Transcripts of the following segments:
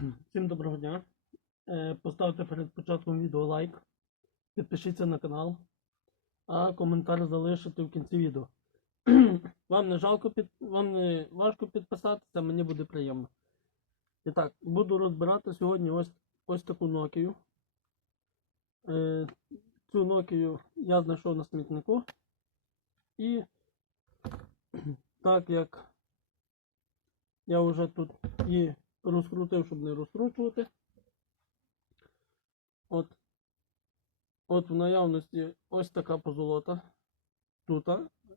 Всім доброго дня. Е, Поставте перед початком відео лайк, підпишіться на канал, а коментар залишите в кінці відео. Вам не жалко під... вам не важко підписатися, мені буде приємно. І так, буду розбирати сьогодні ось, ось таку Nokia. Е, Цю Nokia я знайшов на смітнику. І так як я вже тут її розкрутив, щоб не розкручувати. От, от в наявності ось така позолота тут.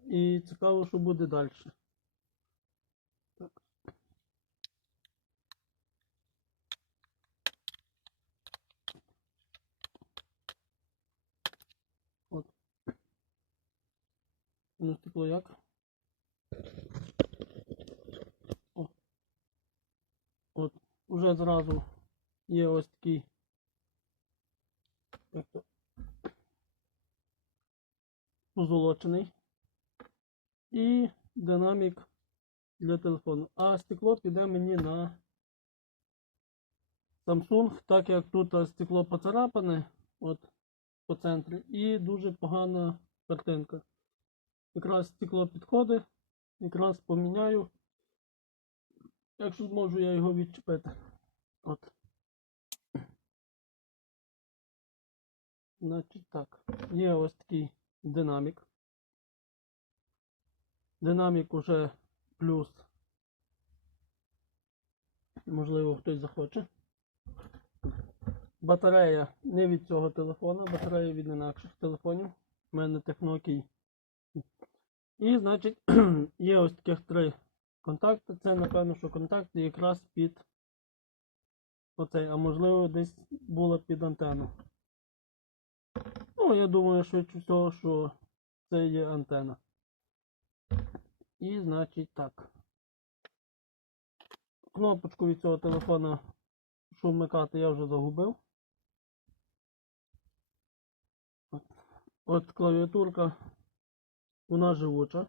І цікаво, що буде далі. Так. Ну, стекло як? О. Уже зразу є ось такий як то, позолочений і динамік для телефону. А стекло піде мені на Samsung, так як тут стекло поцарапане от, по центрі і дуже погана картинка. Якраз стекло підходить, якраз поміняю. Якщо зможу, я його відчепити. От. Значить так. Є ось такий динамік. Динамік уже плюс. Можливо, хтось захоче. Батарея не від цього телефона, батарея від інакших телефонів. У мене технокій. І, значить, є ось таких три контакти. Це, напевно, що контакти якраз під оцей, а можливо десь була під антенну. Ну, я думаю, швидше всього, що це є антена. І, значить, так. Кнопочку від цього телефона, що вмикати, я вже загубив. От клавіатурка, вона живуча.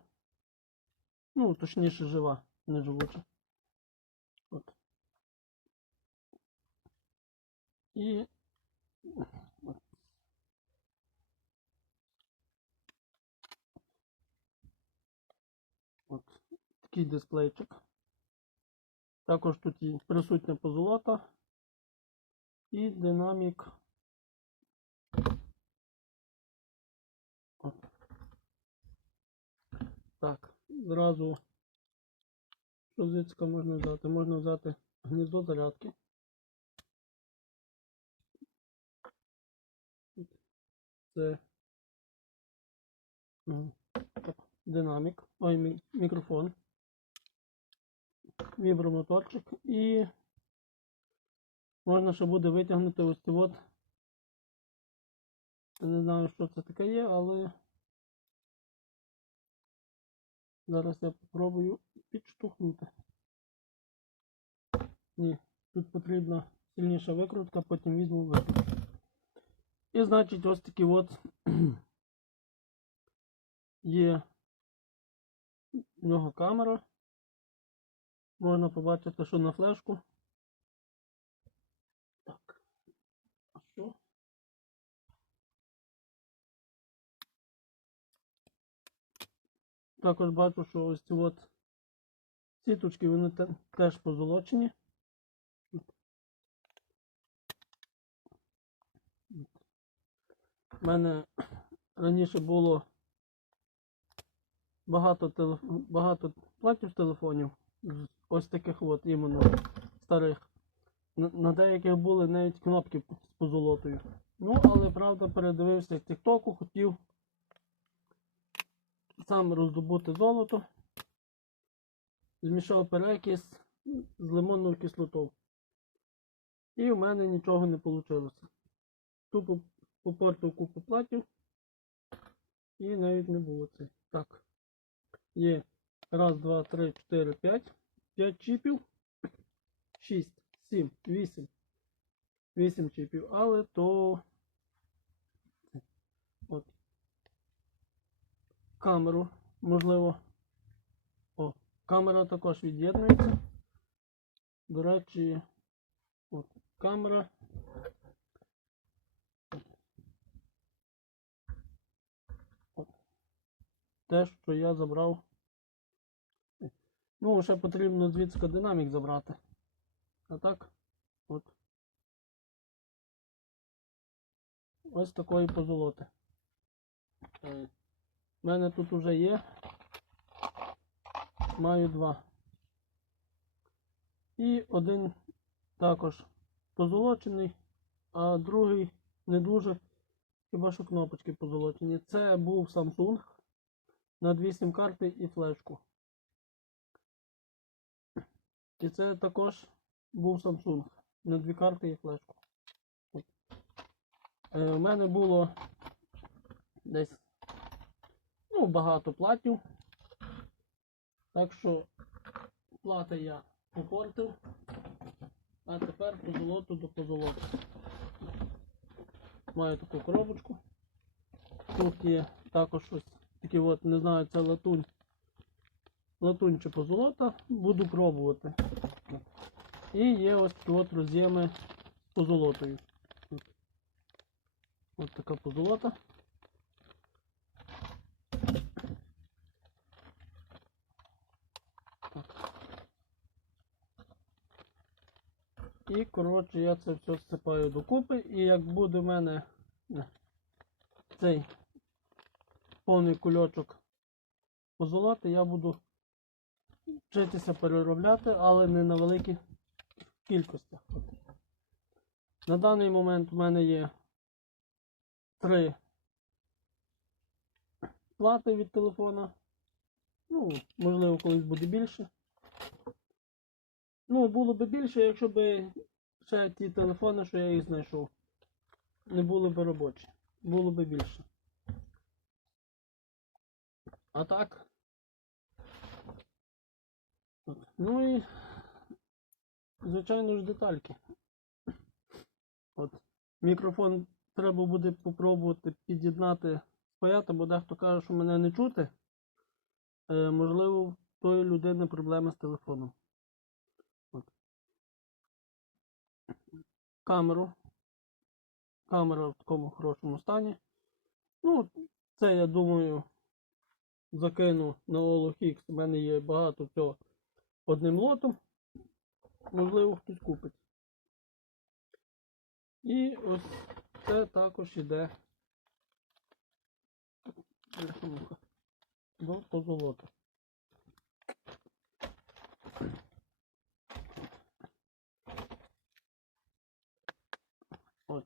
Ну, точніше жива, не живуча. От. І от. Такий дисплейчик. Також тут і присутня позолота і динамік. От. Так, зразу що звідси можна взяти? Можна взяти гніздо зарядки. Це ну, динамік, ой, мі- мікрофон, вібромоторчик і можна ще буде витягнути ось ці от. Не знаю, що це таке є, але зараз я попробую підштовхнути. Ні, тут потрібна сильніша викрутка, потім візьму викрутку. І значить ось такі от є в нього камера. Можна побачити, що на флешку. Так. А що? Також бачу, що ось ці от сіточки, вони теж позолочені. У мене раніше було багато, телеф... багато платів телефонів, ось таких от іменно старих. На, деяких були навіть кнопки з позолотою. Ну, але правда передивився тіктоку, хотів сам роздобути золото. Змішав перекис з лимонною кислотою. І в мене нічого не вийшло. Тупо попортив купу платів. І навіть не було це. Так. Є раз, два, три, чотири, п'ять. П'ять чіпів. Шість, сім, вісім. Вісім чіпів. Але то. От. Камеру, можливо. О, камера також від'єднується. До речі, От, камера. Те, що я забрав. Ну, ще потрібно звідси динамік забрати. А так, от. Ось такої позолоти. Е, У мене тут вже є. Маю два. І один також позолочений, а другий не дуже. Хіба що кнопочки позолочені. Це був Samsung на 2 сім карти і флешку. І це також був Samsung на дві карти і флешку. Е, у мене було десь ну, багато платів. Так що плати я попортив. А тепер позолоту до позолоти. Маю таку коробочку. Тут є також щось таке от, не знаю, це латунь. Латунь чи позолота. Буду пробувати. І є ось такі от роз'єми з позолотою. От. Ось така позолота. І, коротше, я це все всипаю докупи. І як буде в мене цей повний кульочок позолоти, я буду вчитися переробляти, але не на великих кількостях. На даний момент у мене є три плати від телефона. Ну, можливо, колись буде більше. Ну, було б більше, якщо б ще ті телефони, що я їх знайшов, не були б робочі. Було б більше. А так. Ну і, звичайно ж, детальки. От. Мікрофон треба буде попробувати під'єднати спаяти, бо дехто каже, що мене не чути. Е, можливо, в тої людини проблеми з телефоном. От. Камеру. Камера в такому хорошому стані. Ну, це я думаю, закину на OLX. У мене є багато всього одним лотом. Можливо, хтось купить. І ось це також бляха-муха, до позолоти. От.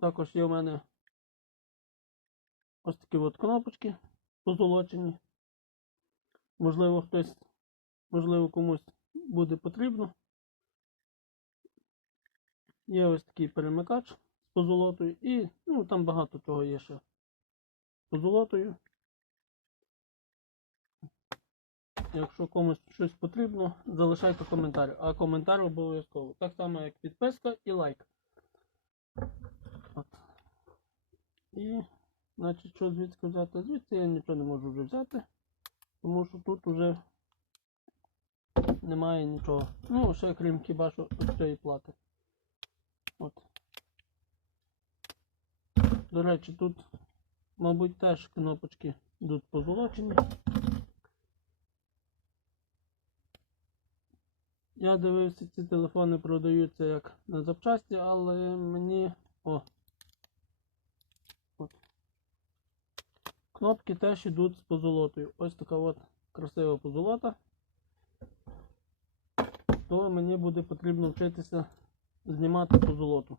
Також є у мене ось такі от кнопочки позолочені. Можливо, хтось, можливо, комусь буде потрібно. Є ось такий перемикач з позолотою і ну, там багато чого є ще з позолотою. Якщо комусь щось потрібно, залишайте коментар. А коментар обов'язково. Так само, як підписка і лайк. От. І, значить, що звідси взяти? Звідси я нічого не можу вже взяти, тому що тут вже немає нічого. Ну, ще крім хіба що цієї плати. От. До речі, тут, мабуть, теж кнопочки йдуть позолочені. Я дивився, ці телефони продаються як на запчасті, але мені. О. Кнопки теж йдуть з позолотою. Ось така от красива позолота. То мені буде потрібно вчитися знімати позолоту.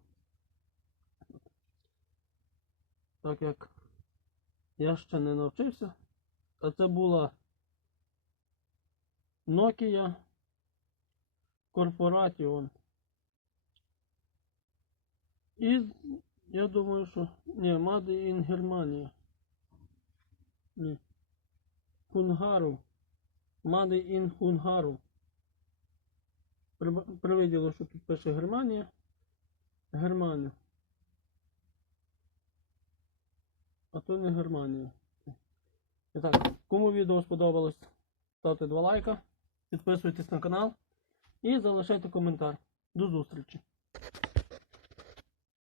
Так як я ще не навчився. А це була Nokia Corporation. І я думаю, що... Ні, Made in Germania. Ні. Хунгару. Made in Хунгару. Привиділо, що тут пише Германія. Германія. А то не Германія. І так, кому відео сподобалось, ставте два лайка, підписуйтесь на канал і залишайте коментар. До зустрічі!